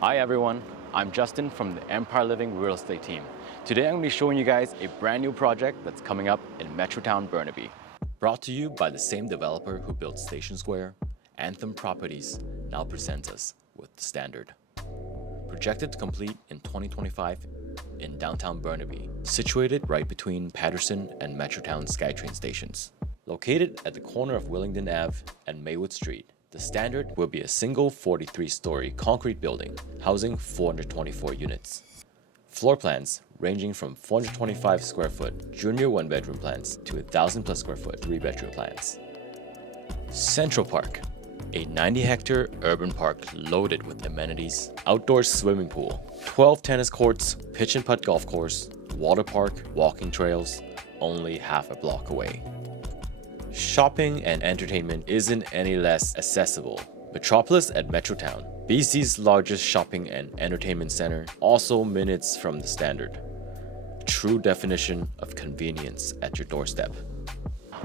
Hi everyone, I'm Justin from the EMPYR Living Real Estate team. Today I'm going to be showing you guys a brand new project that's coming up in Metrotown, Burnaby. Brought to you by the same developer who built Station Square, Anthem Properties now presents us with The Standard. Projected to complete in 2025 in downtown Burnaby, situated right between Patterson and Metrotown SkyTrain stations. Located at the corner of Willingdon Ave and Maywood Street, The Standard will be a single 43-story concrete building housing 424 units. Floor plans ranging from 425 square foot junior one-bedroom plans to 1,000+ square foot three-bedroom plans. Central Park, a 90-hectare urban park loaded with amenities, outdoor swimming pool, 12 tennis courts, pitch and putt golf course, water park, walking trails, only half a block away. Shopping and entertainment isn't any less accessible. Metropolis at Metrotown, BC's largest shopping and entertainment center, also minutes from The Standard. True definition of convenience at your doorstep.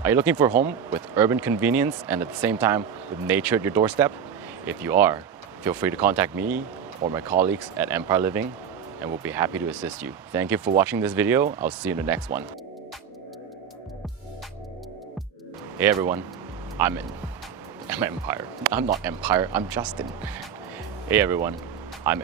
Are you looking for a home with urban convenience and at the same time with nature at your doorstep? If you are, feel free to contact me or my colleagues at EMPYR Living and we'll be happy to assist you. Thank you for watching this video. I'll see you in the next one. Hey everyone, I'm EMPYR. I'm not EMPYR, I'm Justin. Hey everyone, I'm